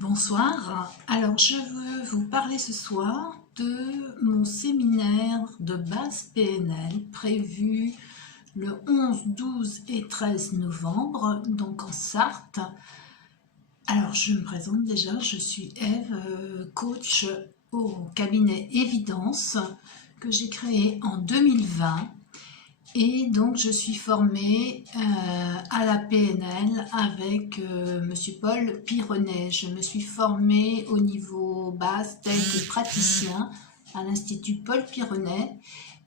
Bonsoir, alors je veux vous parler ce soir de mon séminaire de base PNL prévu le 11, 12 et 13 novembre, donc en Sarthe. Alors je me présente déjà, je suis Eve, coach au cabinet Évidence que j'ai créé en 2020. Et donc, je suis formée à la PNL avec Monsieur Paul Pironnet. Je me suis formée au niveau base tel que praticien à l'Institut Paul Pironnet.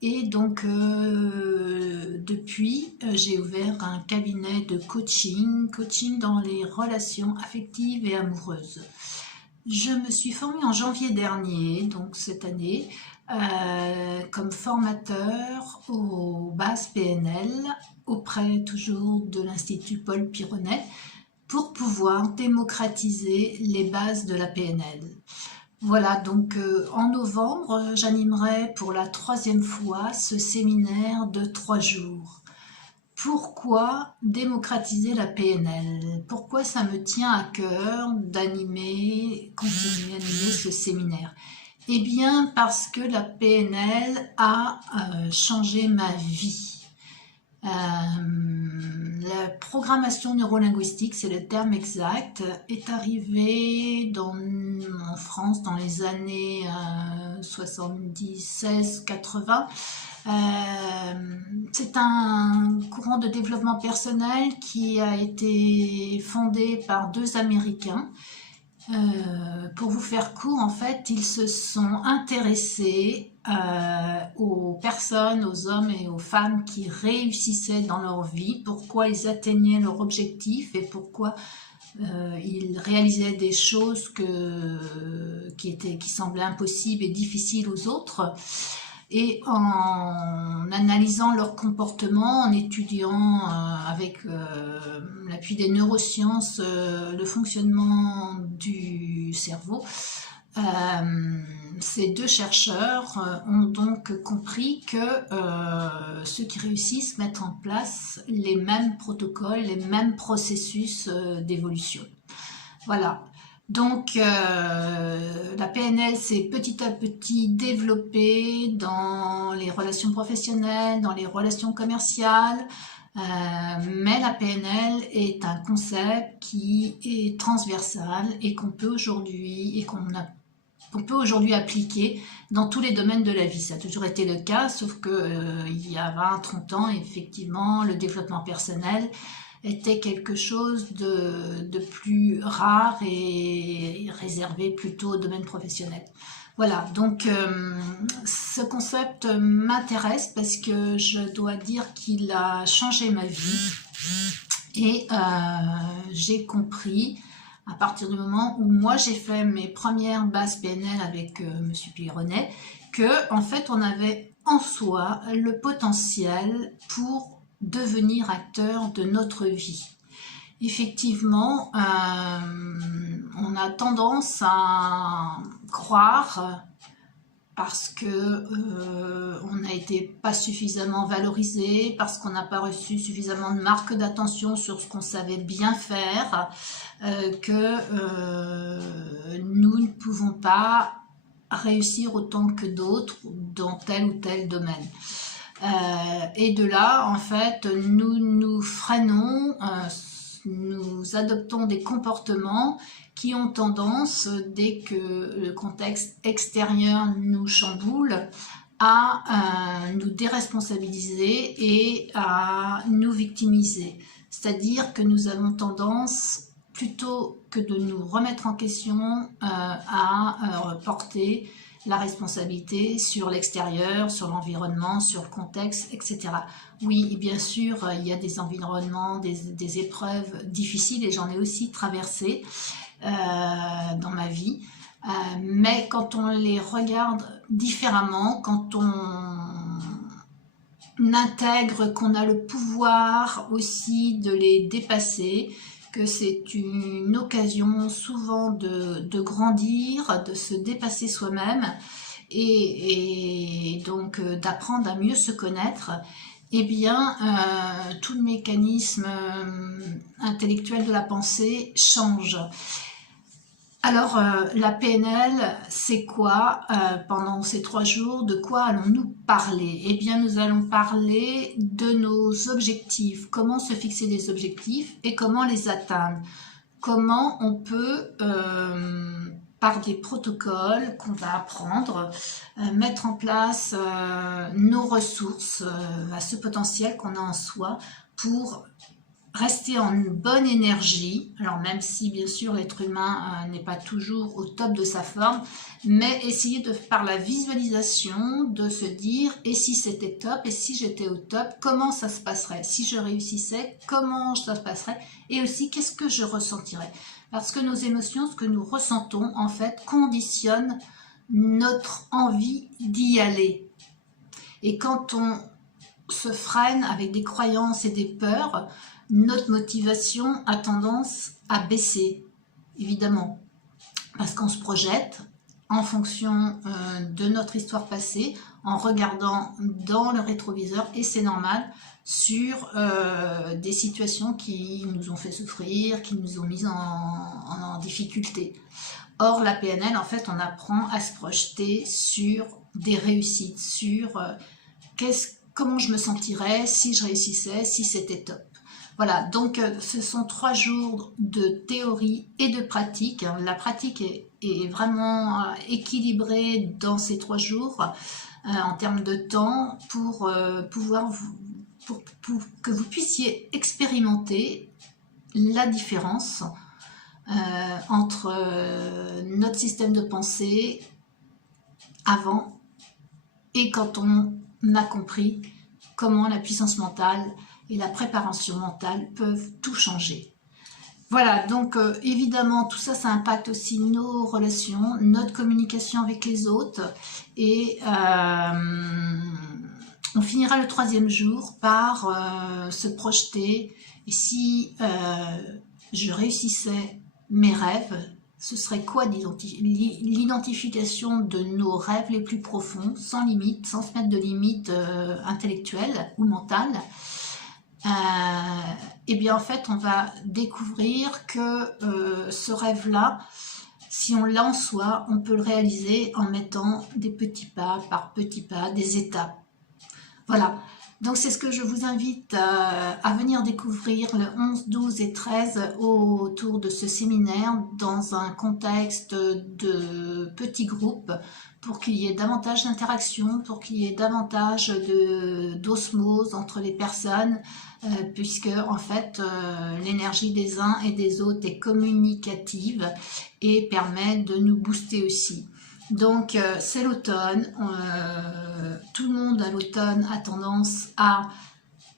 Et donc, depuis, j'ai ouvert un cabinet de coaching dans les relations affectives et amoureuses. Je me suis formée en janvier dernier, donc cette année, comme formateur aux bases PNL auprès toujours de l'Institut Paul Pironnet pour pouvoir démocratiser les bases de la PNL. Voilà, donc en novembre, j'animerai pour la 3e fois ce séminaire de 3 jours. Pourquoi démocratiser la PNL? Pourquoi ça me tient à cœur d'animer, continuer à animer ce séminaire? Eh bien, parce que la PNL a changé ma vie. La programmation neurolinguistique, c'est le terme exact, est arrivée en France dans les années 76-80. C'est un courant de développement personnel qui a été fondé par 2 Américains. Pour vous faire court, en fait, ils se sont intéressés aux personnes, aux hommes et aux femmes qui réussissaient dans leur vie, pourquoi ils atteignaient leur objectif et pourquoi ils réalisaient des choses qui semblaient impossibles et difficiles aux autres. Et en analysant leur comportement, en étudiant avec l'appui des neurosciences le fonctionnement du cerveau, ces 2 chercheurs ont donc compris que ceux qui réussissent mettent en place les mêmes protocoles, les mêmes processus d'évolution. Voilà. Donc, la PNL s'est petit à petit développée dans les relations professionnelles, dans les relations commerciales, mais la PNL est un concept qui est transversal et qu'on peut aujourd'hui appliquer dans tous les domaines de la vie. Ça a toujours été le cas, sauf que il y a 20-30 ans, effectivement, le développement personnel était quelque chose de plus rare et réservé plutôt au domaine professionnel. Voilà, donc ce concept m'intéresse parce que je dois dire qu'il a changé ma vie et j'ai compris à partir du moment où moi j'ai fait mes premières bases PNL avec Monsieur Pironnet que en fait on avait en soi le potentiel pour devenir acteur de notre vie. Effectivement, on a tendance à croire, parce que on n'a été pas suffisamment valorisé, parce qu'on n'a pas reçu suffisamment de marques d'attention sur ce qu'on savait bien faire, que nous ne pouvons pas réussir autant que d'autres dans tel ou tel domaine. Et de là, en fait, nous nous freinons, nous adoptons des comportements qui ont tendance, dès que le contexte extérieur nous chamboule, à nous déresponsabiliser et à nous victimiser. C'est-à-dire que nous avons tendance, plutôt que de nous remettre en question, à porter la responsabilité sur l'extérieur, sur l'environnement, sur le contexte, etc. Oui, bien sûr, il y a des environnements, des épreuves difficiles, et j'en ai aussi traversé dans ma vie, mais quand on les regarde différemment, quand on intègre qu'on a le pouvoir aussi de les dépasser, que c'est une occasion souvent de grandir, de se dépasser soi-même et donc d'apprendre à mieux se connaître, eh bien tout le mécanisme intellectuel de la pensée change. Alors, la PNL, c'est quoi pendant ces 3 jours? De quoi allons-nous parler? Eh bien, nous allons parler de nos objectifs, comment se fixer des objectifs et comment les atteindre. Comment on peut, par des protocoles qu'on va apprendre, mettre en place nos ressources, à ce potentiel qu'on a en soi pour rester en bonne énergie, alors même si bien sûr l'être humain n'est pas toujours au top de sa forme, mais essayer de, par la visualisation, de se dire et si c'était top, et si j'étais au top, comment ça se passerait? Si je réussissais, comment ça se passerait? Et aussi, qu'est-ce que je ressentirais? Parce que nos émotions, ce que nous ressentons, en fait, conditionne notre envie d'y aller. Et quand on se freine avec des croyances et des peurs, notre motivation a tendance à baisser, évidemment, parce qu'on se projette en fonction de notre histoire passée, en regardant dans le rétroviseur, et c'est normal, sur des situations qui nous ont fait souffrir, qui nous ont mis en difficulté. Or, la PNL, en fait, on apprend à se projeter sur des réussites, sur comment je me sentirais si je réussissais, si c'était top. Voilà, donc ce sont 3 jours de théorie et de pratique. La pratique est vraiment équilibrée dans ces 3 jours en termes de temps pour que vous puissiez expérimenter la différence entre notre système de pensée avant et quand on a compris comment la puissance mentale et la préparation mentale peuvent tout changer. Voilà, donc évidemment, tout ça, ça impacte aussi nos relations, notre communication avec les autres. Et on finira le 3e jour par se projeter. Et si je réussissais mes rêves, ce serait quoi l'identification de nos rêves les plus profonds, sans limite, sans se mettre de limite intellectuelle ou mentale. Et bien en fait on va découvrir que ce rêve-là, si on l'a en soi, on peut le réaliser en mettant des petits pas par petits pas, des étapes. Voilà, donc c'est ce que je vous invite à venir découvrir le 11, 12 et 13 autour de ce séminaire dans un contexte de petits groupes pour qu'il y ait davantage d'interaction, pour qu'il y ait davantage d'osmose entre les personnes, puisque en fait l'énergie des uns et des autres est communicative et permet de nous booster aussi. Donc c'est l'automne, tout le monde à l'automne a tendance à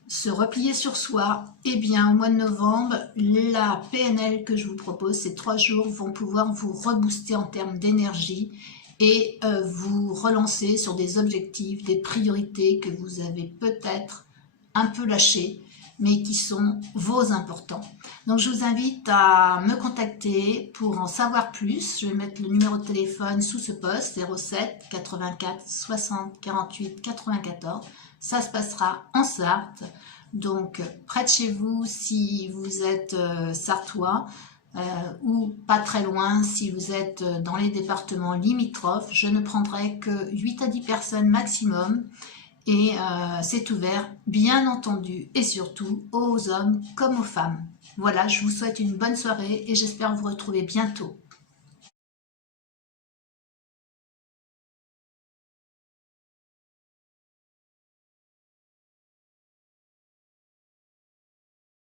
se replier sur soi. Et bien au mois de novembre, la PNL que je vous propose, ces 3 jours vont pouvoir vous rebooster en termes d'énergie et vous relancer sur des objectifs, des priorités que vous avez peut-être un peu lâchées, mais qui sont vos importants. Donc je vous invite à me contacter pour en savoir plus. Je vais mettre le numéro de téléphone sous ce post, 07 84 60 48 94. Ça se passera en Sarthe, donc près de chez vous si vous êtes sartois, ou pas très loin si vous êtes dans les départements limitrophes. Je ne prendrai que 8 à 10 personnes maximum. Et c'est ouvert, bien entendu, et surtout aux hommes comme aux femmes. Voilà, je vous souhaite une bonne soirée et j'espère vous retrouver bientôt.